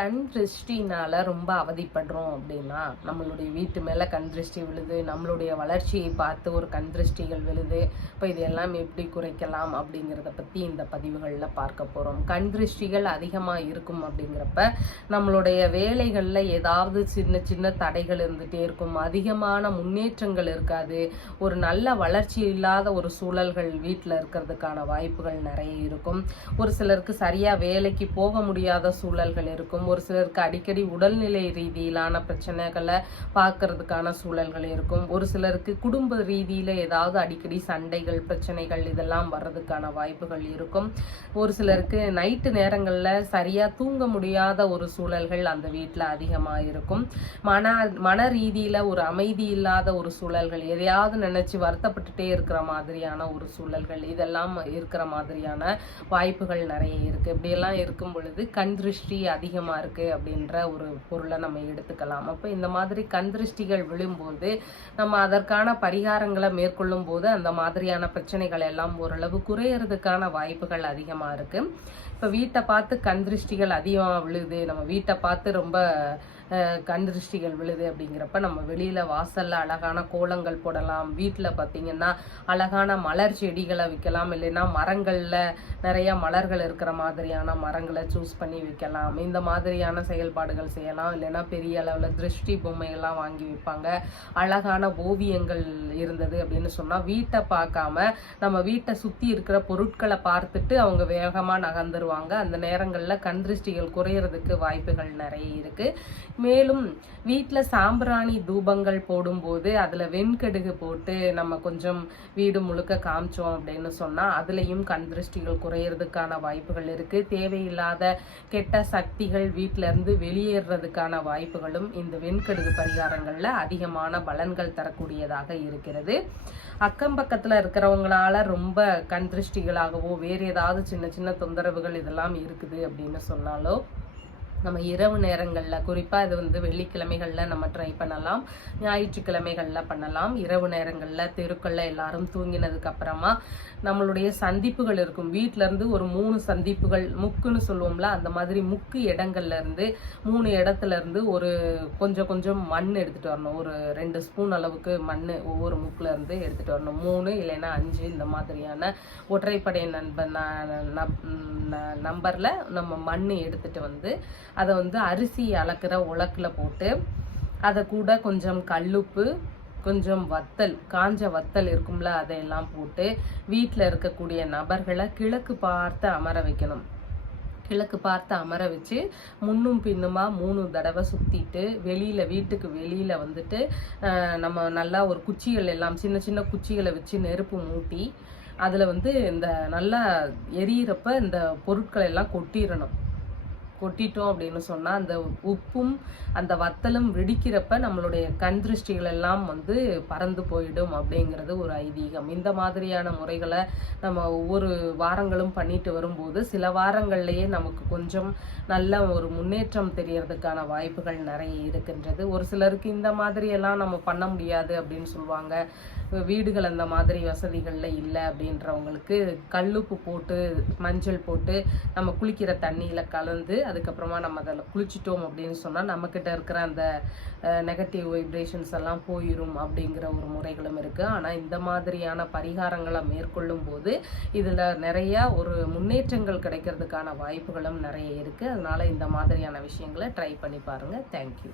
கண் திருஷ்டினால ரொம்ப அவதிப்படுறோம் அப்படின்னா, நம்மளுடைய வீட்டு மேல கண் திருஷ்டி விழுது, நம்மளுடைய வளர்ச்சியை பார்த்து ஒரு கண் திருஷ்டிகள் விழுது. இப்போ இதெல்லாம் எப்படி குறைக்கலாம் அப்படிங்கிறத பற்றி இந்த பதிவுகளில் பார்க்க போகிறோம். கண் திருஷ்டிகள் அதிகமாக இருக்கும் அப்படிங்கிறப்ப நம்மளுடைய வேலைகளில் ஏதாவது சின்ன சின்ன தடைகள் இருந்துகிட்டே இருக்கும், அதிகமான முன்னேற்றங்கள் இருக்காது, ஒரு நல்ல வளர்ச்சி இல்லாத ஒரு சூழல்கள் வீட்டில் இருக்கிறதுக்கான வாய்ப்புகள் நிறைய இருக்கும். ஒரு சிலருக்கு சரியாக வேலைக்கு போக முடியாத சூழல்கள் இருக்கும். ஒரு சிலருக்கு அடிக்கடி உடல்நிலை ரீதியிலான பிரச்சனைகளை பார்க்கறதுக்கான சூழல்கள் இருக்கும். ஒரு சிலருக்கு குடும்ப ரீதியில ஏதாவது அடிக்கடி சண்டைகள் பிரச்சனைகள் இதெல்லாம் வர்றதுக்கான வாய்ப்புகள் இருக்கும். ஒரு சிலருக்கு நைட்டு நேரங்கள்ல சரியா தூங்க முடியாத ஒரு சூழல்கள் அந்த வீட்டில் அதிகமாக இருக்கும். மன ரீதியில ஒரு அமைதி இல்லாத ஒரு சூழல்கள், எதையாவது நினைச்சு வருத்தப்பட்டுட்டே இருக்கிற மாதிரியான ஒரு சூழல்கள், இதெல்லாம் இருக்கிற மாதிரியான வாய்ப்புகள் நிறைய இருக்கு. இப்படியெல்லாம் இருக்கும் பொழுது கண் திருஷ்டி அதிகமாக இருக்கு அப்படின்ற ஒரு பொருளை நம்ம எடுத்துக்கலாம். அப்போ இந்த மாதிரி கண் திருஷ்டிகள் விழும்போது நம்ம அதற்கான பரிகாரங்களை மேற்கொள்ளும் போது அந்த மாதிரியான பிரச்சனைகள் எல்லாம் ஓரளவு குறையறதுக்கான வாய்ப்புகள் அதிகமாக இருக்கு. இப்போ வீட்டை பார்த்து கண் திருஷ்டிகள் அதிகமாக விழுது, நம்ம வீட்டை பார்த்து ரொம்ப கண் திருஷ்டிகள் விழுது அப்படிங்கிறப்ப நம்ம வெளியில வாசல்ல அழகான கோலங்கள் போடலாம். வீட்டில் பார்த்தீங்கன்னா அழகான மலர் செடிகளை வைக்கலாம், இல்லைன்னா மரங்கள்ல நிறைய மலர்கள் இருக்கிற மாதிரியான மரங்களை சூஸ் பண்ணி வைக்கலாம். இந்த மாதிரியான செயல்பாடுகள் செய்யலாம். இல்லைன்னா பெரிய அளவில் திருஷ்டி பொம்மைகள்லாம் வாங்கி வைப்பாங்க. அழகான ஓவியங்கள் இருந்தது அப்படின்னு சொன்னால் வீட்டை பார்க்காம நம்ம வீட்டை சுற்றி இருக்கிற பொருட்களை பார்த்துட்டு அவங்க வேகமாக நகர்ந்துருவாங்க. அந்த நேரங்களில் கண் திருஷ்டிகள் குறையிறதுக்கு வாய்ப்புகள் நிறைய இருக்கு. மேலும் வீட்டில் சாம்பிராணி தூபங்கள் போடும்போது அதில் வெண்கடுகு போட்டு நம்ம கொஞ்சம் வீடு முழுக்க காமிச்சோம் அப்படின்னு சொன்னால் அதுலேயும் கண் திருஷ்டிகள் குறையிறதுக்கான வாய்ப்புகள் இருக்குது. தேவையில்லாத கெட்ட சக்திகள் வீட்டிலேருந்து வெளியேறதுக்கான வாய்ப்புகளும் இந்த வெண்கடுகு பரிகாரங்களில் அதிகமான பலன்கள் தரக்கூடியதாக இருக்கிறது. அக்கம் பக்கத்தில் இருக்கிறவங்களால ரொம்ப கண் திருஷ்டிகளாகவோ வேறு ஏதாவது சின்ன சின்ன தொந்தரவுகள் இதெல்லாம் இருக்குது அப்படின்னு சொன்னாலோ நம்ம இரவு நேரங்களில், குறிப்பாக இது வெள்ளிக்கிழமைகளில் நம்ம ட்ரை பண்ணலாம், ஞாயிற்றுக்கிழமைகளில் பண்ணலாம். இரவு நேரங்களில் தெருக்களில் எல்லாரும் தூங்கினதுக்கு அப்புறமா நம்மளுடைய சந்திப்புகள் இருக்கும். வீட்டிலேருந்து ஒரு 3 சந்திப்புகள், முக்குன்னு சொல்லுவோம்ல, அந்த மாதிரி முக்கு இடங்கள்லேருந்து 3 இடத்துலேருந்து ஒரு கொஞ்சம் கொஞ்சம் மண் எடுத்துகிட்டு வரணும். ஒரு 2 ஸ்பூன் அளவுக்கு மண் ஒவ்வொரு முக்கில் இருந்து எடுத்துகிட்டு வரணும். 3 இல்லைன்னா 5 இந்த மாதிரியான ஒற்றைப்படை நம்பரில் நம்ம மண் எடுத்துகிட்டு அதை அரிசி அளக்கிற உலக்கில் போட்டு அதை கூட கொஞ்சம் கல்லுப்பு, கொஞ்சம் வத்தல், காஞ்ச வத்தல் இருக்கும்ல, அதையெல்லாம் போட்டு வீட்டில் இருக்கக்கூடிய நபர்களை கிழக்கு பார்த்து அமர வைக்கணும். கிழக்கு பார்த்து அமர வச்சு முன்னும் பின்னுமா 3 தடவை சுற்றிட்டு வீட்டுக்கு வெளியில் நம்ம நல்லா ஒரு குச்சிகள் எல்லாம் சின்ன சின்ன குச்சிகளை வச்சு நெருப்பு மூட்டி அதில் இந்த நல்லா எரியிறப்ப இந்த பொருட்களை எல்லாம் கொட்டிட்டோம் அப்படின்னு சொன்னால் அந்த உப்பும் அந்த வத்தலும் வெடிக்கிறப்ப நம்மளுடைய கண் திருஷ்டிகள் எல்லாம் பறந்து போயிடும் அப்படிங்கிறது ஒரு ஐதீகம். இந்த மாதிரியான முறைகளை நம்ம ஒவ்வொரு வாரங்களும் பண்ணிட்டு வரும்போது சில வாரங்கள்லேயே நமக்கு கொஞ்சம் நல்ல ஒரு முன்னேற்றம் தெரியறதுக்கான வாய்ப்புகள் நிறைய இருக்கின்றது. ஒரு சிலருக்கு இந்த மாதிரியெல்லாம் நம்ம பண்ண முடியாது அப்படின்னு சொல்லுவாங்க. வீடுகள் அந்த மாதிரி வசதிகளில் இல்லை அப்படின்றவங்களுக்கு கல்லுப்பு போட்டு மஞ்சள் போட்டு நம்ம குளிக்கிற தண்ணியில் கலந்து அதுக்கப்புறமா நம்ம அதில் குளிச்சிட்டோம் அப்படின்னு சொன்னால் நம்மக்கிட்ட இருக்கிற அந்த நெகட்டிவ் வைப்ரேஷன்ஸ் எல்லாம் போயிடும் அப்படிங்கிற ஒரு முறைகளும் இருக்குது. ஆனால் இந்த மாதிரியான பரிகாரங்களை மேற்கொள்ளும் போது இதில் நிறையா ஒரு முன்னேற்றங்கள் கிடைக்கிறதுக்கான வாய்ப்புகளும் நிறைய இருக்குது. அதனால் இந்த மாதிரியான விஷயங்களை ட்ரை பண்ணி பாருங்கள். தேங்க்யூ.